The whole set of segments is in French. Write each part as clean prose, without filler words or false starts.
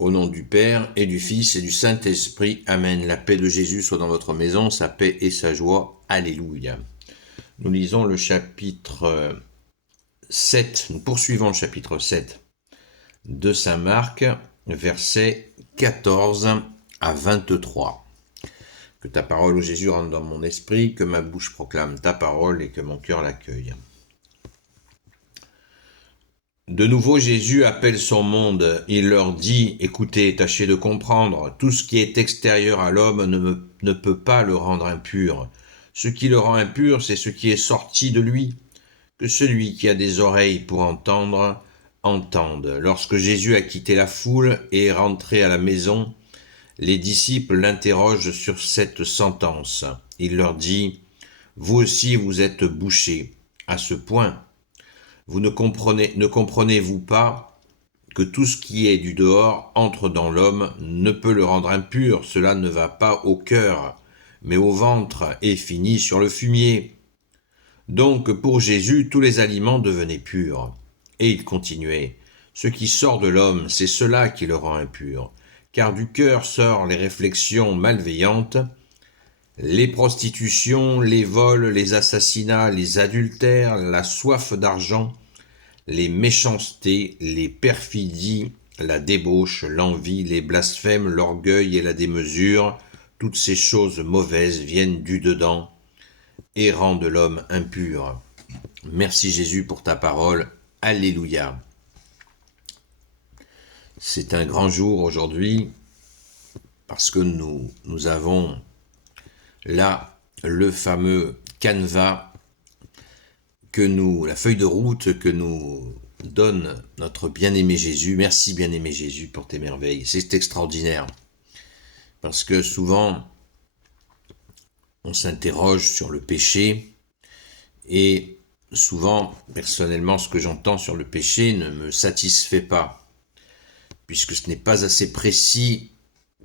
Au nom du Père et du Fils et du Saint-Esprit. Amen. La paix de Jésus soit dans votre maison, sa paix et sa joie. Alléluia. Nous lisons le chapitre 7, nous poursuivons le chapitre 7 de Saint Marc, versets 14 à 23. Que ta parole, ô Jésus, rentre dans mon esprit, que ma bouche proclame ta parole et que mon cœur l'accueille. De nouveau, Jésus appelle son monde. Il leur dit, écoutez, tâchez de comprendre, tout ce qui est extérieur à l'homme ne peut pas le rendre impur. Ce qui le rend impur, c'est ce qui est sorti de lui. Que celui qui a des oreilles pour entendre, entende. Lorsque Jésus a quitté la foule et est rentré à la maison, les disciples l'interrogent sur cette sentence. Il leur dit, vous aussi vous êtes bouchés, à ce point. Ne comprenez-vous pas que tout ce qui est du dehors entre dans l'homme ne peut le rendre impur, cela ne va pas au cœur, mais au ventre et finit sur le fumier. Donc pour Jésus, tous les aliments devenaient purs. Et il continuait, ce qui sort de l'homme, c'est cela qui le rend impur, car du cœur sortent les réflexions malveillantes, les prostitutions, les vols, les assassinats, les adultères, la soif d'argent, les méchancetés, les perfidies, la débauche, l'envie, les blasphèmes, l'orgueil et la démesure, toutes ces choses mauvaises viennent du dedans et rendent l'homme impur. Merci Jésus pour ta parole. Alléluia. C'est un grand jour aujourd'hui parce que nous avons là le fameux canevas la feuille de route que nous donne notre bien-aimé Jésus. Merci bien-aimé Jésus pour tes merveilles. C'est extraordinaire. Parce que souvent, on s'interroge sur le péché et souvent, personnellement, ce que j'entends sur le péché ne me satisfait pas. Puisque ce n'est pas assez précis.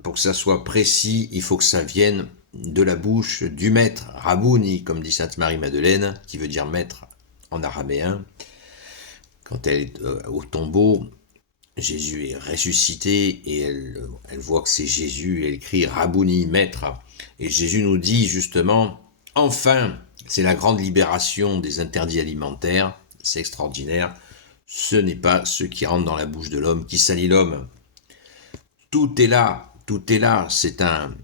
Pour que ça soit précis, il faut que ça vienne de la bouche du maître, Rabouni, comme dit Sainte Marie-Madeleine, qui veut dire maître en araméen. Quand elle est au tombeau, Jésus est ressuscité et elle voit que c'est Jésus et elle crie Rabouni, maître. Et Jésus nous dit justement, enfin, c'est la grande libération des interdits alimentaires, c'est extraordinaire. Ce n'est pas ce qui rentre dans la bouche de l'homme qui salit l'homme. Tout est là, c'est un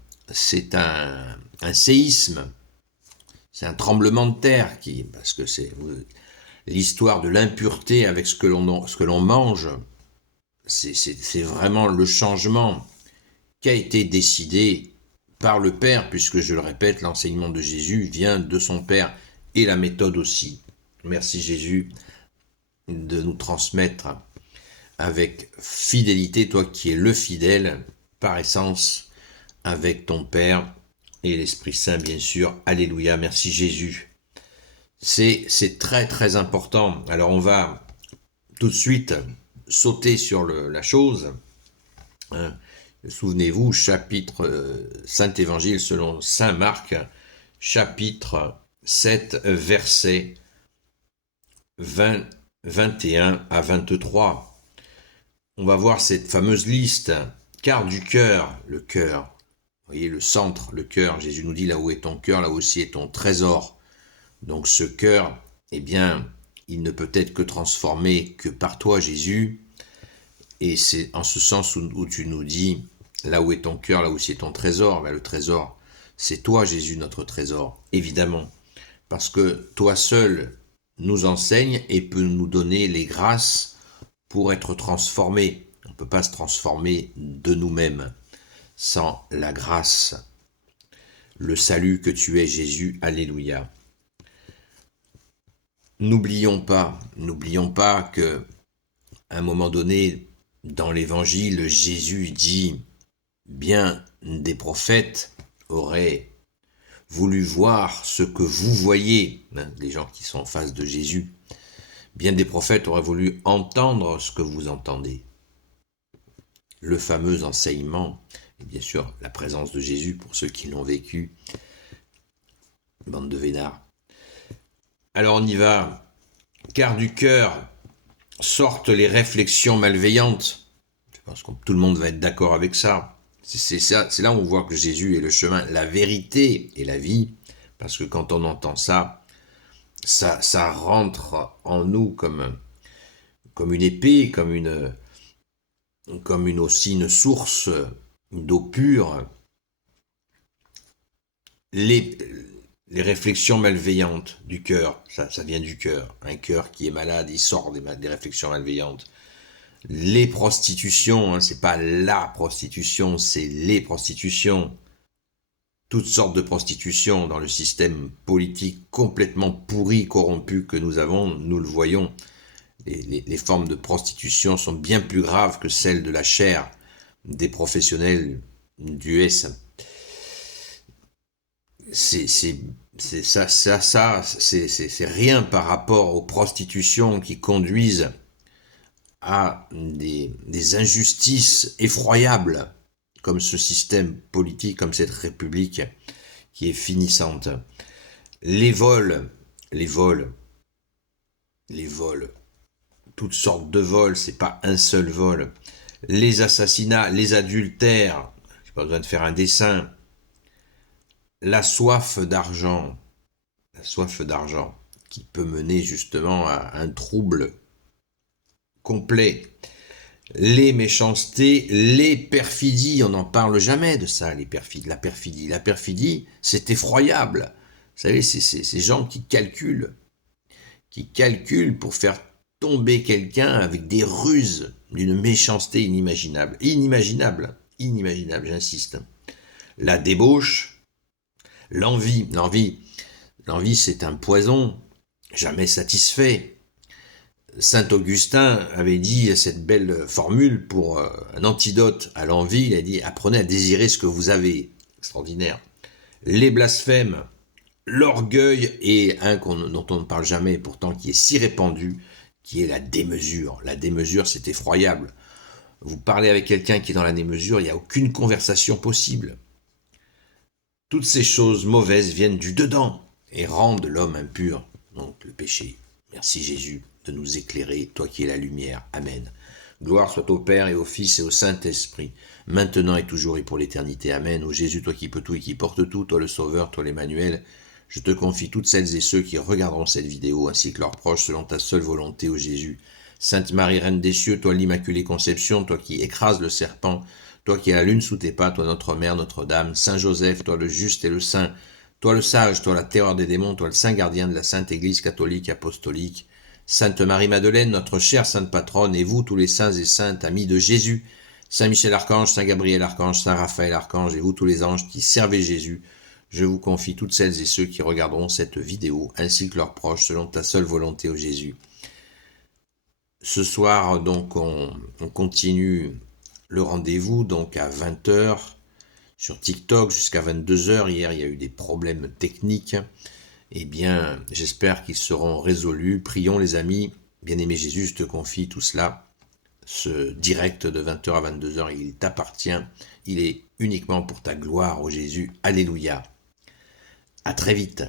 séisme, c'est un tremblement de terre parce que c'est l'histoire de l'impureté avec ce que l'on mange, c'est vraiment le changement qui a été décidé par le Père, puisque je le répète, l'enseignement de Jésus vient de son Père et la méthode aussi. Merci Jésus de nous transmettre avec fidélité, toi qui es le fidèle par essence, avec ton Père et l'Esprit Saint bien sûr. Alléluia, merci Jésus. C'est très très important. Alors on va tout de suite sauter sur la chose. Souvenez-vous, chapitre Saint-Évangile selon Saint Marc, chapitre 7, versets 21 à 23. On va voir cette fameuse liste, car du cœur, le cœur, vous voyez le centre, le cœur, Jésus nous dit là où est ton cœur, là aussi est ton trésor. Donc ce cœur, eh bien, il ne peut être que transformé que par toi Jésus, et c'est en ce sens où tu nous dis, là où est ton cœur, là aussi est ton trésor, ben, le trésor, c'est toi Jésus notre trésor, évidemment, parce que toi seul nous enseigne et peut nous donner les grâces pour être transformés. On ne peut pas se transformer de nous-mêmes sans la grâce, le salut que tu es Jésus, alléluia. N'oublions pas que à un moment donné dans l'évangile, Jésus dit bien des prophètes auraient voulu voir ce que vous voyez, les gens qui sont en face de Jésus. Bien des prophètes auraient voulu entendre ce que vous entendez. Le fameux enseignement, et bien sûr la présence de Jésus pour ceux qui l'ont vécu, bande de vénards. Alors on y va, car du cœur sortent les réflexions malveillantes. pense que tout le monde va être d'accord avec ça. C'est là où on voit que Jésus est le chemin, la vérité et la vie, parce que quand on entend ça, ça rentre en nous comme une épée, comme aussi une source d'eau pure. Les, les réflexions malveillantes du cœur, ça vient du cœur. Un cœur qui est malade, il sort des réflexions malveillantes. Les prostitutions, hein, c'est pas la prostitution, c'est les prostitutions. Toutes sortes de prostitutions dans le système politique complètement pourri, corrompu que nous avons, nous le voyons. Les formes de prostitution sont bien plus graves que celles de la chair des professionnels du S. C'est rien par rapport aux prostitutions qui conduisent à des injustices effroyables, comme ce système politique, comme cette république qui est finissante. Les vols, toutes sortes de vols, c'est pas un seul vol. Les assassinats, les adultères, j'ai pas besoin de faire un dessin. La soif d'argent qui peut mener justement à un trouble complet. Les méchancetés, les perfidies, on n'en parle jamais de ça, les perfidies. La perfidie, c'est effroyable. Vous savez, c'est ces gens qui calculent pour faire tomber quelqu'un avec des ruses d'une méchanceté inimaginable, j'insiste. La débauche, l'envie, c'est un poison, jamais satisfait. Saint Augustin avait dit cette belle formule pour un antidote à l'envie, il a dit « Apprenez à désirer ce que vous avez ». Extraordinaire. Les blasphèmes, l'orgueil et un dont on ne parle jamais pourtant qui est si répandu, qui est la démesure. La démesure, c'est effroyable. Vous parlez avec quelqu'un qui est dans la démesure, il n'y a aucune conversation possible. Toutes ces choses mauvaises viennent du dedans et rendent l'homme impur, donc le péché. Merci Jésus de nous éclairer, toi qui es la lumière. Amen. Gloire soit au Père et au Fils et au Saint-Esprit, maintenant et toujours et pour l'éternité. Amen. Ô Jésus, toi qui peux tout et qui portes tout, toi le Sauveur, toi l'Emmanuel, je te confie toutes celles et ceux qui regarderont cette vidéo, ainsi que leurs proches, selon ta seule volonté, ô Jésus. Sainte Marie, Reine des cieux, toi l'Immaculée Conception, toi qui écrases le serpent, toi qui as la lune sous tes pas, toi notre Mère, Notre-Dame, Saint Joseph, toi le juste et le saint, toi le sage, toi la terreur des démons, toi le saint gardien de la Sainte Église catholique apostolique, Sainte Marie-Madeleine, notre chère Sainte Patronne, et vous tous les saints et saintes, amis de Jésus, Saint Michel Archange, Saint Gabriel Archange, Saint Raphaël Archange, et vous tous les anges qui servez Jésus, je vous confie toutes celles et ceux qui regarderont cette vidéo, ainsi que leurs proches, selon ta seule volonté, ô Jésus. Ce soir, donc, on continue le rendez-vous, donc à 20h, sur TikTok, jusqu'à 22h. Hier, il y a eu des problèmes techniques. Eh bien, j'espère qu'ils seront résolus. Prions les amis. Bien-aimé Jésus, je te confie tout cela. Ce direct de 20h à 22h, il t'appartient. Il est uniquement pour ta gloire, ô Jésus. Alléluia. À très vite.